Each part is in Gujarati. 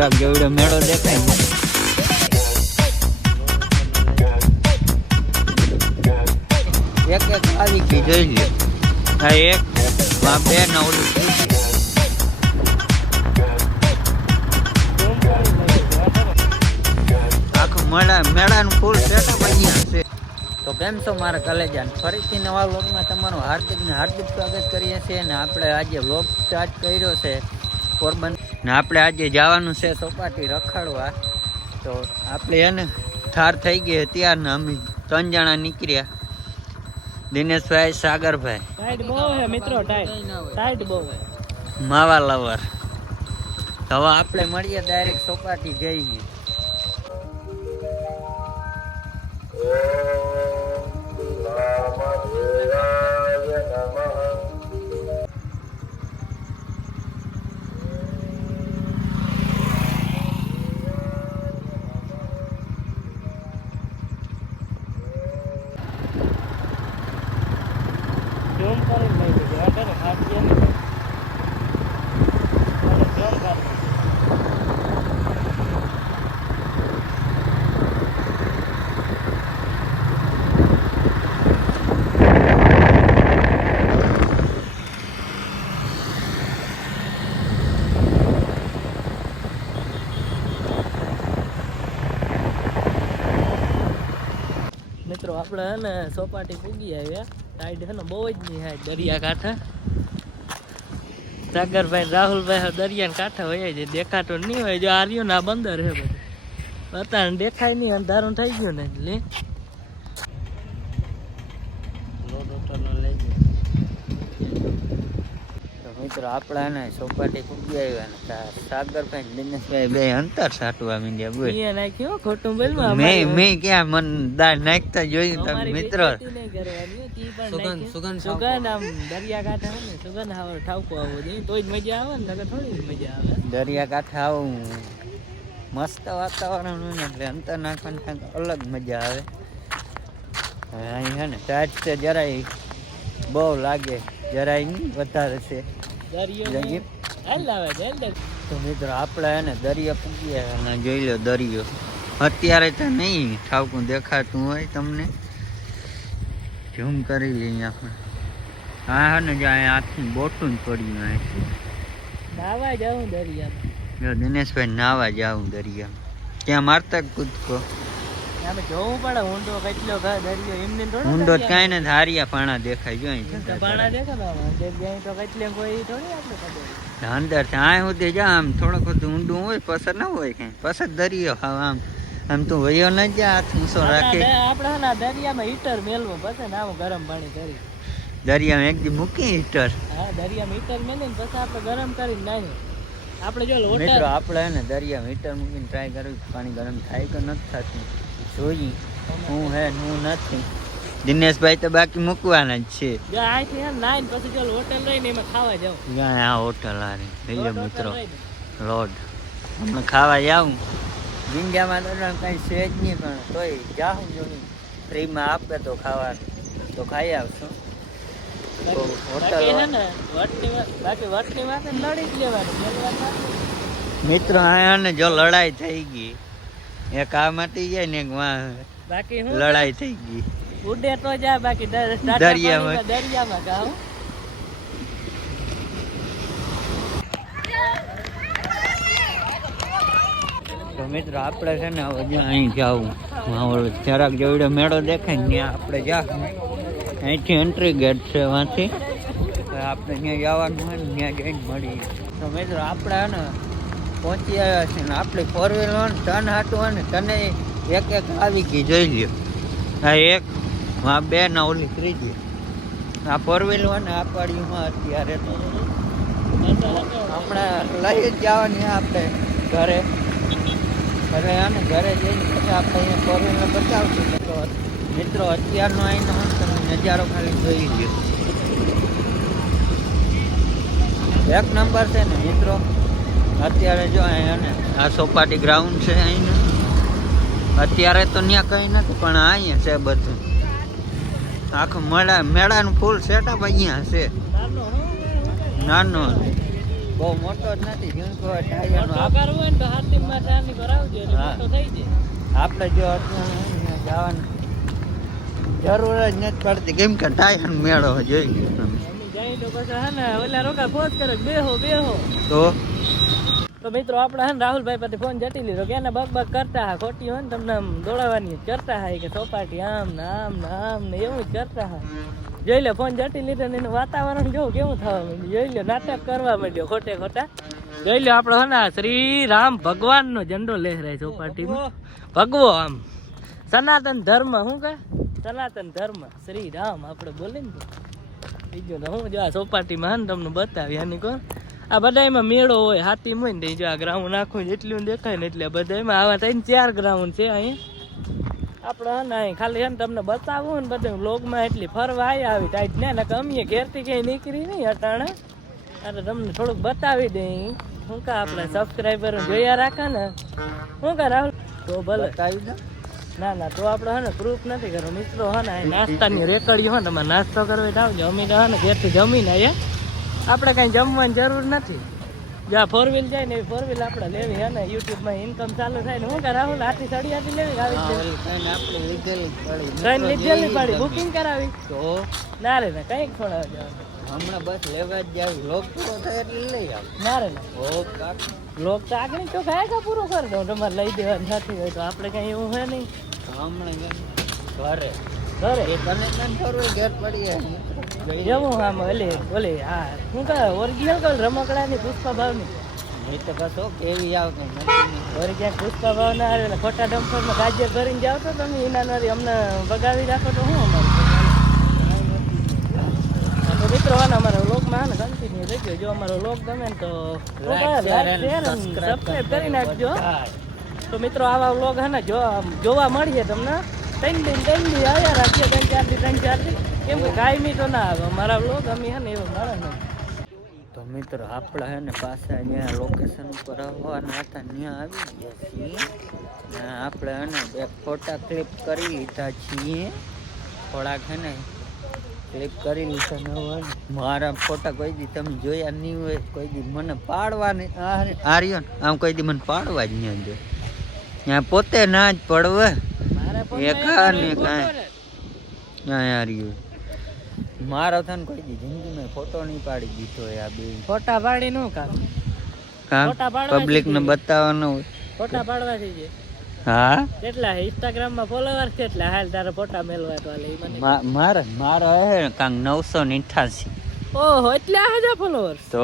જરાક જેવડો મેળો દેખાય ને એક એક આવી ગઈ જોઈ લે. હા એક બે ના ઓલું આખું મેળાનું ફૂલ સેટઅપ અહીંયા હશે. તો કેમ છો મારા કલેજા, ફરીથી નવા વ્લોગમાં તમારું હાર્દિક સ્વાગત કરીએ છીએ. ને આપણે આજે વ્લોગ સ્ટાર્ટ કર્યો છે પોરબંદર ને આપણે આજે જવાનું છે ચોપાટી રખડવા. તો આપણે એને થાર થઈ ગઈ ત્યારના અમે 3 જણા નીકળ્યા. દિનેશભાઈ, સાગરભાઈ, ટાઈટ બહુ હે મિત્રો, ટાઈટ બહુ હે માવા લવર. હવે આપણે મળીએ ડાયરેક્ટ ચોપાટી જઈએ. જોમ કરીને લઈ લીધી અટરે ખાતી ને જોમ કરી મિત્રો આપણે હે ને ચોપાટી પૂગી આવ્યા. ટાઈડ હે ને બહુ જ નહીં હાય દરિયા કાંઠા. સાગરભાઈ, રાહુલભાઈ દરિયા કાંઠા હોય છે, દેખાતો નહીં હોય. જો આર્યો ના બંદર હે બધું અત્યારે દેખાય નહીં, અંધારું થઈ ગયું ને એટલે મિત્રો આપણે ને ચોપાટી પૂગી આવ્યા ને સાગરભાઈ દિનેશભાઈ બે અંતર સાટવા માંડ્યા. બોલ અહીંયા નાખ્યો ખોટું બોલમાં મેં ક્યાં મન દાળ નાખતા જોયું તમે મિત્રો. સુગંધ આમ દરિયા કાંઠા હે ને સુગંધ આવે ઠાવકો આવવો જોઈએ તો જ મજા આવે ને, નકર થોડી મજા આવે. દરિયા કાંઠે આવું મસ્ત વાતાવરણ હોય ને એટલે અંતર નાખવાની અલગ મજા આવે. અહીં હે ને ટાઈટ છે જરાય બહુ લાગે, જરાય નહીં વધારે છે દરિયો હાલ આવે જલ્દી. તો મિત્રો આપણે એને દરિયા પૂગ્યા અને જોઈ લો દરિયો. અત્યારે તો નહીં ઠાવકું દેખાતું હોય તમને, ઝૂમ કરી લઈએ આપણે. હા હા ને જો અહીંયા આખી બોટું જ પડ્યું અહીં. નાવા જાઉં દરિયામાં. જો દિનેશભાઈ નાવા જાઉં દરિયામાં. ત્યાં મારતા કૂદકો આપણે જોવું પડે ઊંડો કેટલો દરિયો એમને થોડો ઊંડો જ કાંઈ ને ધારિયા પાણા દેખાય. જો અહીં પાણા દેખાય તો કેટલે કોઈ થોડી આપણે ખબર અંદર ત્યાં સુધી જા આમ થોડુંક બધું ઊંડું હોય પસંદ ના હોય કઈ પસંદ દરિયો હા આમ તું વયો ન જા હાથ મૂસો રાખે. આપણે ના દરિયામાં હીટર મેલવું પછી ને આવું ગરમ પાણી કરી દરિયામાં એક દી મૂકી હીટર. હા દરિયામાં હીટર મેલીને પછી આપણે ગરમ કરીને નાખીએ. આપણે જો મિત્રો આપણે ને દરિયામાં હીટર મૂકીને ટ્રાય કરવી પાણી ગરમ થાય કે નથી થતું જોઈએ હું હે હું નથી. દિનેશભાઈ તો બાકી મૂકવાના જ છે. અહીંથી નાઈને પછી ચાલો હોટલ રહીને એમાં ખાવા જાવ. આ હોટલ આ રહી મિત્રો લોડ હમણાં ખાવા જાઉં. ઇન્ડિયામાં તો કઈ છે જ નહીં પણ તોય જાઉં જોઈ ફ્રીમાં આપે તો ખાવાનું તો ખાઈ આવશું. મિત્રો આને જો લડાઈ થઈ ગઈ, એક આ માટી જાય ને એક બાકી લડાઈ થઈ ગઈ. ઉડે તો જા બાકી દરિયામાં ગાવ. તો મિત્રો આપણે છે ને હવે અહીં જાવું જરાક જેવડો મેળો દેખાય ને ત્યાં આપણે જાઉં. અહીંથી એન્ટ્રી ગેટ છે વાંથી આપણે ત્યાં જવાનું હોય ને ત્યાં જઈને મળીએ. તો મિત્રો આપણે ને પહોંચી આવ્યા છે ને આપણી 4 વ્હીલર ટન હાટું હોય ને તને એક એક આવી ગઈ જોઈ લ્યો. હા એક બે ના ઓલી ત્રીજી આ 4 વ્હીલર ને આ પાડીમાં અત્યારે તો હમણાં લઈ જ જવાની આપણે ઘરે આને ઘરે જઈને પછી આપણે અહીંયા 4 વ્હીલર બતાવશું. તો મિત્રો અત્યારનો અહીંનો તમે નજારો ખાલી જોઈ લ્યો, એક નંબર છે ને મિત્રો. અત્યારે જો અહીંયા આ ચોપાટી ગ્રાઉન્ડ છે અહીંનું. અત્યારે તો ત્યાં કંઈ નથી પણ અહીંયા છે બધું આખું મેળાનું ફૂલ સેટઅપ અહીંયા છે. નાનો બહુ મોટો જ નથી ઝીણકો ટાયરનો કરવું હોય ને તો હાથીમાં ચાની કરાવજો એટલે મોટો થઈ જાય. આપણે જો જવાનું જરૂર જ નથી પડતી કેમ કે ટાયર મેળો જોઈ ગયો તમે. અમે જાય તો પછી હે ને ઓલા રોકા ફોન કરે બેહો તો મિત્રો આપણે હે ને રાહુલભાઈ પાસે ફોન જટી લીધો કે એને બક કરતા હા ખોટી હોય ને તમને આમ દોડાવવાની કરતા હા કે સોપાટી આમ ને એવું જ કરતા હા. જોઈ લે ફોન જટી લીધો ને એનું વાતાવરણ જોવું કેવું થવા માંડ્યું. જોઈ લે નાટક કરવા માંડ્યો ખોટા જોઈ લે આપણો હે ને શ્રી રામ ભગવાનનો ઝંડો લહેરાય ચોપાટીમાં. ભગવો આમ સનાતન ધર્મ શું કે સનાતન ધર્મ શ્રી રામ આપણે બોલે ને બીજું હું જો આ ચોપાટીમાં હે ને તમને બતાવી આની કોણ આ બધામાં મેળો હોય હાથી હોય ને જો આ ગ્રાઉન્ડ નાખું એટલું દેખાય ને એટલે બધામાં આવા 3-4 ગ્રાઉન્ડ છે અહીંયા આપણે હે ને અહીં ખાલી હે ને તમને બતાવું ને બધું વ્લોગમાં એટલી ફરવા આવી ટાઈટ ને કમીએ ઘેરથી ક્યાંય નીકળી નહીં અટાણે એટલે તમને થોડુંક બતાવી દઈ શું કા આપણે સબસ્ક્રાઈબર જોયા રાખે ને શું કા રાહુલ તો ભલે બતાવી દો. ના તો આપણે હે ને પ્રૂફ નથી કરો મિત્રો હે ને નાસ્તાની રેકડીઓ હે ને તમારે નાસ્તો કરવો તો આવજો. અમે તો હે ને ઘેરથી જમીને આવીએ આપણે કાંઈ જમવાની જરૂર નથી. જ્યાં 4 વ્હીલ જાય ને એવી 4 વ્હીલ આપણે લેવી હે ને યુટ્યુબમાં ઇન્કમ ચાલુ થાય ને શું કે રાહુલ આથી સળિયાથી લેવી આવી ટ્રેન લીધેલી પડી બુકિંગ કરાવી તો ના રે ના કંઈક થોડા જવાનું હમણાં બસ લેવા જ જાવ લોક પૂરો થાય એટલે લઈ આવ. ના રે ના ઓ કાક લોક તો આગળ તો ખાય પૂરો કરી દઉં તમારે લઈ દેવાનું નથી હોય તો આપણે કઈ એવું હોય નહીં હમણાં ઘરે ઘરે એ તને તને થોડું ઘેર પડી જવું આમ ઓલે હા શું કહે ઓરિજિનલ કલ રમકડાની પુષ્પા ભાવની નહીં તો કશો કેવી આવતો વળી ક્યાંક પુષ્પા ભાવ ના આવે ખોટા ડમ્પરમાં ગાજર ભરીને જાવ તો તમે એના નથી અમને બગાવી રાખો તો શું અમારું તો મિત્રો આને અમારા વ્લોગમાં ને કન્ટિન્યુ રહેજો. જો અમારો વ્લોગ ગમે ને તો સબસ્ક્રાઈબ કરી નાખજો. તો મિત્રો આવા વ્લોગ હે ને જોવા મળીએ તમને 3 દિન આવ્યા રાખીએ 3-4 દી કેમ કે કાયમી તો ના આવે અમારા વ્લોગ અમે હે ને એવો મળે ને. તો મિત્રો આપણે હે ને પાછા જ્યાં લોકેશન ઉપર આવવાના હતા ત્યાં આવી ગયા છીએ ને આપણે હે ને એક ફોટા ક્લિક કરી લીધા છીએ થોડાક હે ને ક્લિક કરી લીધા ને હવે મારા ફોટા કોઈ દી તમે જોયા નહીં હોય કોઈ દી મને પાડવાની આર્યો ને આમ કોઈ દી મને પાડવા જ નહીં દે ત્યાં પોતે ના જ પડવે એકા ને કાંઈ આર્યું મારો થઈને કોઈ દી જિંદગીમાં ફોટો નહીં પાડી દીધો આ બે ફોટા પાડી નું કામ પબ્લિક ને બતાવવાનો ફોટા પાડવાથી છે. હા કેટલા ઇન્સ્ટાગ્રામ માં ફોલોવર કેટલા હાલ તારા ફોટા મેલવા તો લે મને મારો હે કાંક 988 ઓહો એટલા હજાર ફોલોવર્સ તો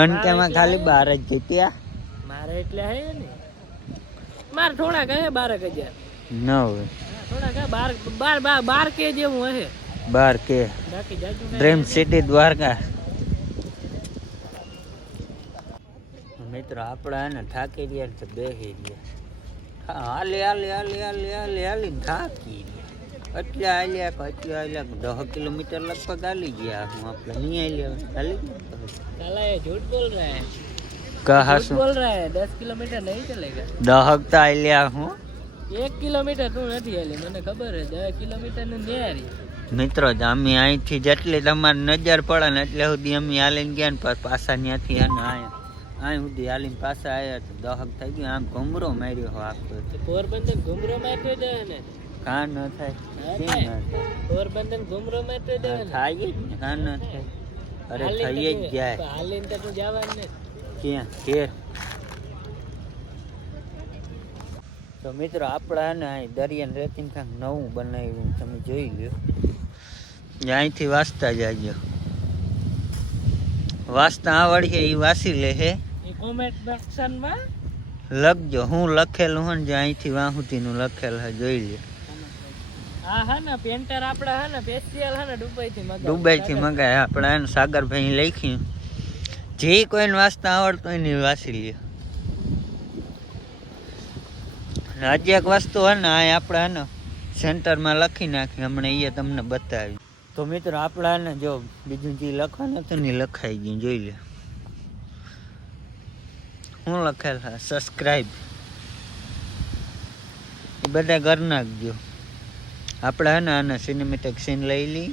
1K માં ખાલી 12 જ જીત્યા મારે એટલા હે ને માર થોડા કહે 12,000 ન હોય થોડા કહે 12K જેવું હે 12K બાકી જાજુ ડ્રીમ સિટી દ્વારકા. મિત્રો આપણે હે ને થાકી ગયા છે બેસી ગયા હાલી થાકી એટલે હાલ્યા 10 કિલોમીટર લગભગ હાલી ગયા હું આપણે નહીં હાલી साला ये झूठ बोल रहा है कहा झूठ बोल रहा है 10 किलोमीटर नहीं चलेगा दहक तो हाल्યા હું 1 કિલોમીટર તું નથી હાલી મને ખબર હે 10 કિલોમીટર ને નેરી મિત્રો અમે અહીંથી જેટલી તમારી નજર પડે ને એટલે સુધી અમે હાલીને ગયા ને પાછા ત્યાંથી અહીં સુધી હાલીને પાછા આવ્યા તો દહક થઈ ગયું આમ ઘુમરો માર્યો હો આખો પોરબંદર ઘુમરો માર્યો છે ને કા ન થાય પોરબંદર ઘુમરો માર્યો છે ને થાય જ ને કા ન થાય અરે થઈ જ જાય હાલીને તો તું જવાનું ને ક્યાં ઘેર. તો મિત્રો આપણે ને અહીં દરિયાને રેતીને કાંક નવું બનાવ્યું તમે જોઈ લ્યો અહીંથી વાંચતા જાજો વાંચતા આવડીએ એ વાંચી લે હે એ કોમેન્ટ સેક્શનમાં લખજો હું લખેલું હે ને જે અહીંથી વાહુતીનું લખેલ હે જોઈ લે. હા હા ને પેન્ટર આપણે હે ને સ્પેશિયલ હે ને દુબઈથી મંગાય આપણે હે ને સાગરભાઈ લખ્યું જે કોઈને વાંચતા આવડતું હોય ને વાંચી લ્યો. હજી એક વસ્તુ હે ને આ આપણે હે ને સેન્ટરમાં લખી નાખી હમણાં એ તમને બતાવી. તો મિત્રો આપણે હે ને જો બીજું જે લખવાનું હતું ને લખાઈ ગયું જોઈ લે શું લખેલ છે સબસ્ક્રાઈબ એ બધા કરી નાખજો. આપણે હે ને આને સિનેમેટિક સીન લઈ લઈ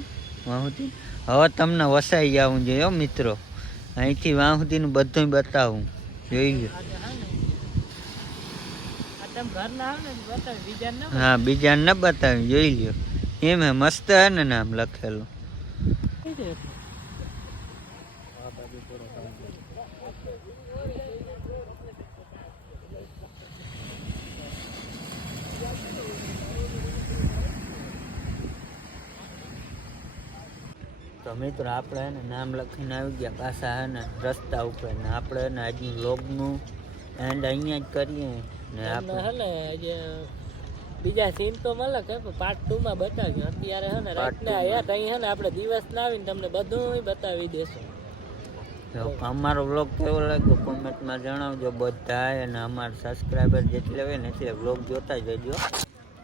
વાહુથી હવે તમને વસાઈ જવું જોઈએ મિત્રો અહીંથી વાં સુધીનું બધું બતાવું જોઈ લો. હા બીજાને ન બતાવી જોઈ લ્યો. એમ હે મસ્ત હે ને નામ લખેલું. તો મિત્રો આપણે હે ને નામ લખીને આવી ગયા પાછા હે ને રસ્તા ઉપર ને આપણે હે ને આજનું વ્લોગનું એન્ડ અહીંયા જ કરીએ ને આપણે હે ને જે બીજા સીન તો મળે કે પાર્ટ 2 માં બતાવ્યું. અત્યારે હે ને રાતના આયા તઈ હે ને આપણે દિવસ ના આવીને તમને બધું બતાવી દેશું. તો અમારો વ્લોગ કેવો લાગ્યો કોમેન્ટમાં જણાવજો બધાય અને અમારા સબસ્ક્રાઈબર જેટલા હોય ને એટલે વ્લોગ જોતા જજો.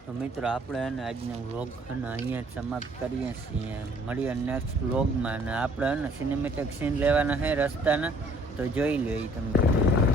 તો મિત્રો આપણે એને આજનો વ્લોગ અને અહીંયા જ સમાપ્ત કરીએ છીએ. મળીએ નેક્સ્ટ વ્લોગમાં. અને આપણે એને સિનેમેટિક સીન લેવાના છે રસ્તાના, તો જોઈ લો એ તમે.